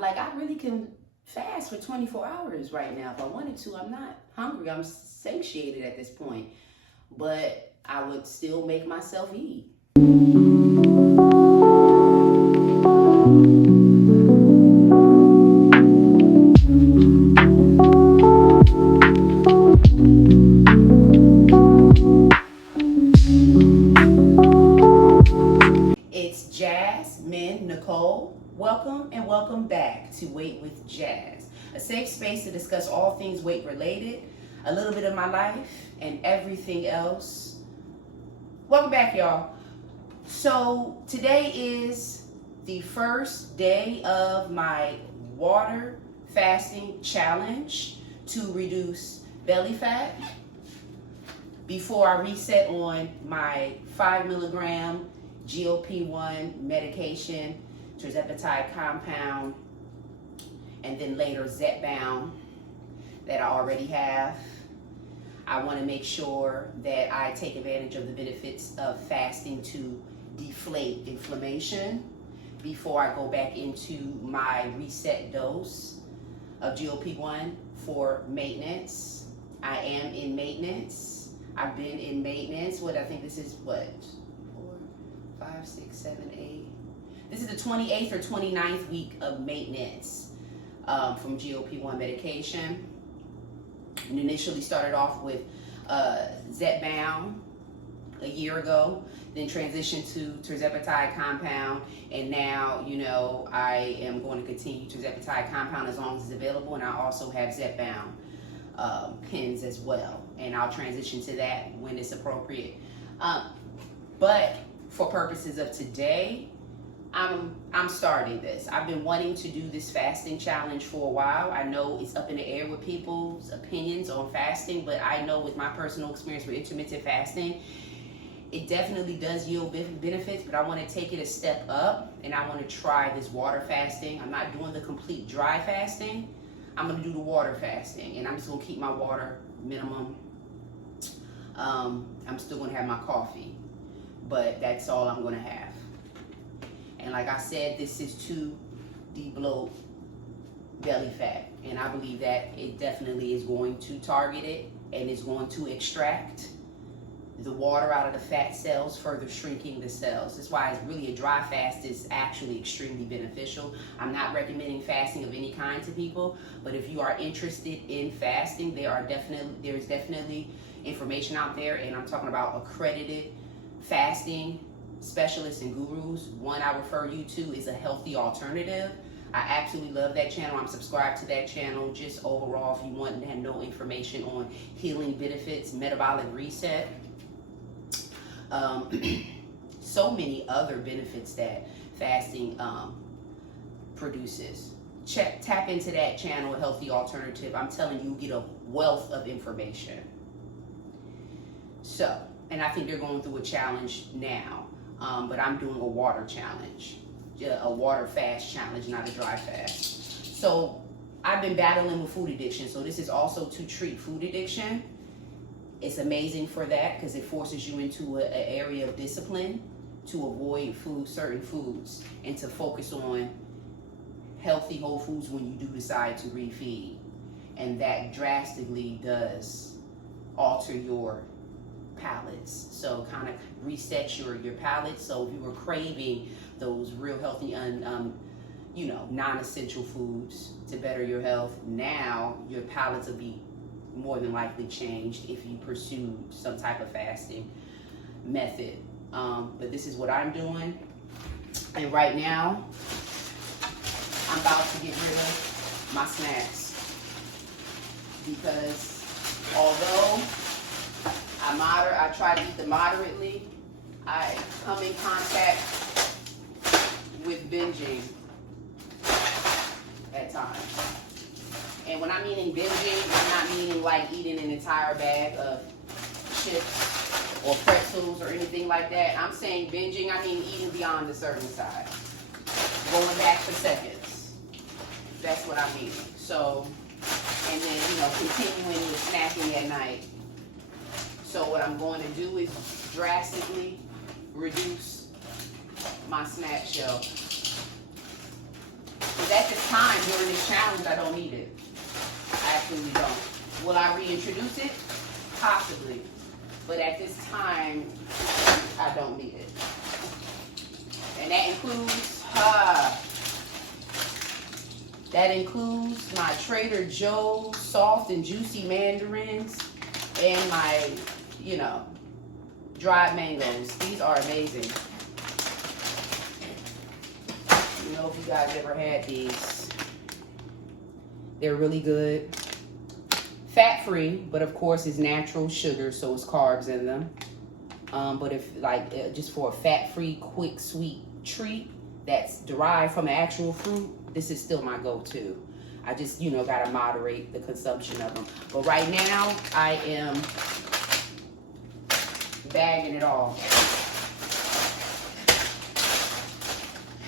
Like, I really can fast for 24 hours right now if I wanted to. I'm not hungry. I'm satiated at this point. But I would still make myself eat. Welcome and welcome back to Weight with Jazz, a safe space to discuss all things weight related, a little bit of my life, and everything else. Welcome back, y'all. So today is the first day of my water fasting challenge to reduce belly fat before I reset on my 5 milligram GLP1 medication, tirzepatide compound, and then later zepbound that I already have. I want to make sure that I take advantage of the benefits of fasting to deflate inflammation before I go back into my reset dose of GLP1 for maintenance. I am in maintenance. I've been in maintenance. I think this is 4, 5, 6, 7, 8. This is the 28th or 29th week of maintenance from GLP1 medication. And initially started off with zepbound a year ago, then transitioned to tirzepatide compound, and now, I am going to continue tirzepatide compound as long as it's available, and I also have zepbound pens as well, and I'll transition to that when it's appropriate. But for purposes of today, I'm starting this. I've been wanting to do this fasting challenge for a while. I know it's up in the air with people's opinions on fasting, but I know with my personal experience with intermittent fasting, it definitely does yield benefits, but I want to take it a step up, and I want to try this water fasting. I'm not doing the complete dry fasting. I'm going to do the water fasting, and I'm just going to keep my water minimum. I'm still going to have my coffee, but that's all I'm going to have. And like I said, this is to de-bloat belly fat. And I believe that it definitely is going to target it, and it's going to extract the water out of the fat cells, further shrinking the cells. That's why it's really a dry fast is actually extremely beneficial. I'm not recommending fasting of any kind to people, but if you are interested in fasting, there's definitely information out there, and I'm talking about accredited fasting specialists and gurus. One I refer you to is a healthy alternative. I absolutely love that channel. I'm subscribed to that channel. Just overall, if you want to know information on healing benefits, metabolic reset, so many other benefits that fasting produces. Tap into that channel, a healthy alternative. I'm telling you, get a wealth of information. So, and I think they're going through a challenge now. But I'm doing a water challenge, a water fast challenge, not a dry fast. So I've been battling with food addiction. So this is also to treat food addiction. It's amazing for that because it forces you into an area of discipline to avoid certain foods, and to focus on healthy whole foods when you do decide to refeed. And that drastically does alter your palates, so kind of resets your palate. So if you were craving those real healthy non-essential foods to better your health, now your palates will be more than likely changed if you pursue some type of fasting method. But this is what I'm doing, and right now I'm about to get rid of my snacks, because although I try to eat them moderately, I come in contact with binging at times. And when I'm meaning binging, I'm not meaning like eating an entire bag of chips or pretzels or anything like that. I'm saying binging, I mean eating beyond a certain size, going back for seconds. That's what I'm meaning. So, and then, continuing with snacking at night. So what I'm going to do is drastically reduce my snack shelf. Because at this time, during this challenge, I don't need it. I absolutely don't. Will I reintroduce it? Possibly. But at this time, I don't need it. And that includes my Trader Joe's soft and juicy mandarins and my, dried mangoes. These are amazing. If you guys ever had these, they're really good. Fat-free, but of course it's natural sugar, so it's carbs in them. But if just for a fat-free, quick, sweet treat that's derived from an actual fruit, this is still my go-to. I just, gotta moderate the consumption of them. But right now, I am bagging it all.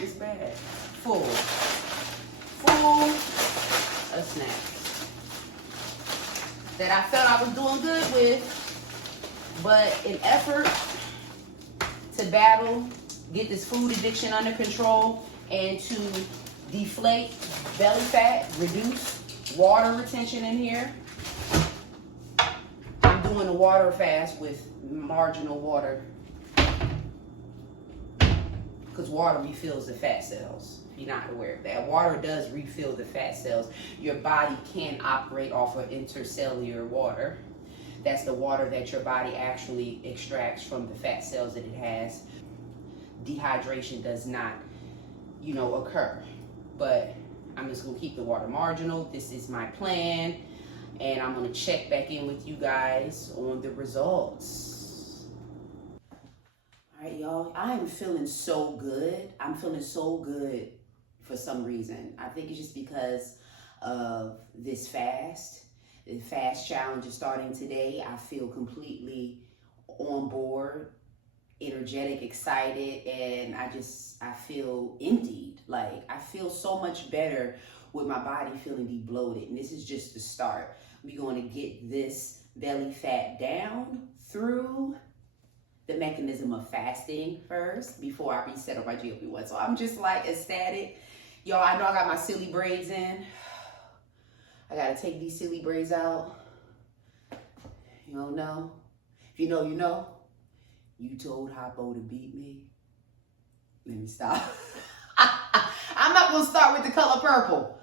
This bag, full of snacks that I felt I was doing good with, but in effort to get this food addiction under control and to deflate belly fat, reduce water retention in here, I'm doing a water fast with marginal water, because water refills the fat cells. If you're not aware of that, water does refill the fat cells. Your body can operate off of intercellular water. That's the water that your body actually extracts from the fat cells that it has. Dehydration does not, occur. But I'm just gonna keep the water marginal. This is my plan, and I'm gonna check back in with you guys on the results. All right, y'all, I am feeling so good. I'm feeling so good for some reason. I think it's just because of this fast. The fast challenge is starting today. I feel completely on board, energetic, excited, and I feel emptied. Like, I feel so much better with my body feeling debloated. And this is just the start. We're going to get this belly fat down through the mechanism of fasting first before I reset on my GLP1. So I'm just like ecstatic. Y'all, I know I got my silly braids in. I got to take these silly braids out. You don't know? If you know, you know. You told Hoppo to beat me. Let me stop. I'm not going to start with the color purple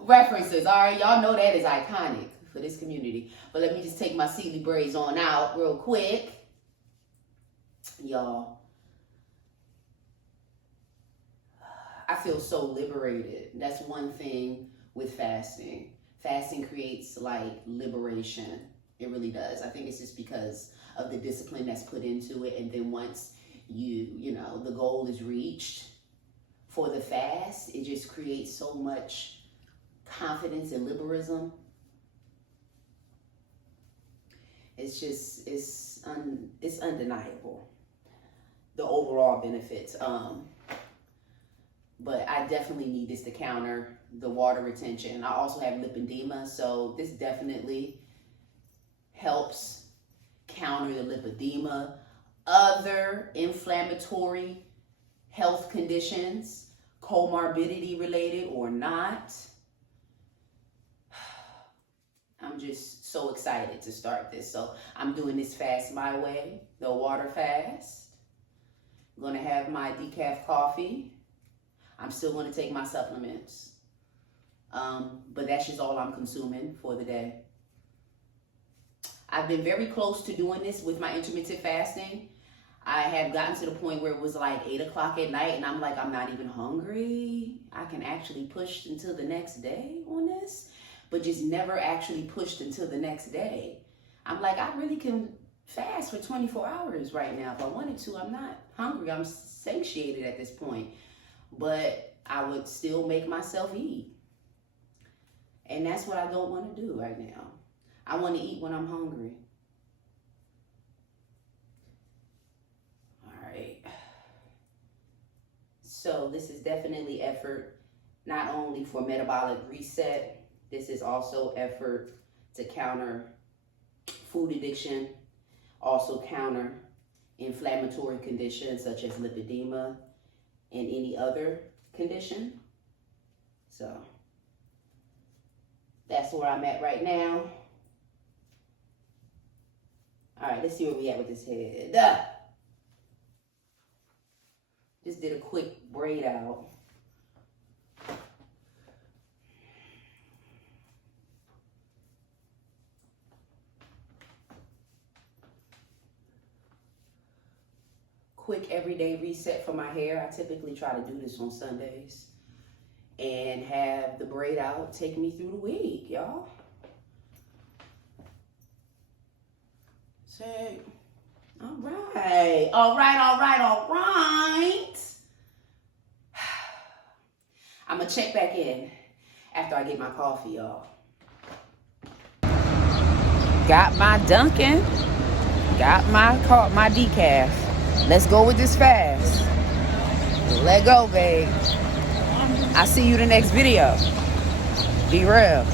references. All right, y'all know that is iconic for this community. But let me just take my silly braids on out real quick. Y'all, I feel so liberated. That's one thing with fasting. Fasting creates like liberation. It really does. I think it's just because of the discipline that's put into it. And then once the goal is reached for the fast, it just creates so much confidence and liberalism. It's undeniable, the overall benefits. But I definitely need this to counter the water retention. I also have lipedema, so this definitely helps counter the lipedema. Other inflammatory health conditions, comorbidity related or not. I'm just so excited to start this. So I'm doing this fast my way, the water fast. I'm gonna have my decaf coffee. I'm still gonna take my supplements. But that's just all I'm consuming for the day. I've been very close to doing this with my intermittent fasting. I have gotten to the point where it was like 8 o'clock at night and I'm like, I'm not even hungry. I can actually push until the next day on this, but just never actually pushed until the next day. I'm like, I really can fast for 24 hours right now if I wanted to. I'm not hungry. I'm satiated at this point, but I would still make myself eat. And that's what I don't want to do right now. I want to eat when I'm hungry. All right. So this is definitely effort, not only for metabolic reset, this is also effort to counter food addiction, also counter inflammatory conditions such as lipedema and any other condition. So that's where I'm at right now. All right, let's see where we at with this head. Just did a quick braid out. Quick everyday reset for my hair. I typically try to do this on Sundays and have the braid out take me through the week, y'all. So, all right. I'm gonna check back in after I get my coffee, y'all. Got my Dunkin', got my decaf. Let's go with this fast. Let go, babe. I'll see you in the next video. Be real.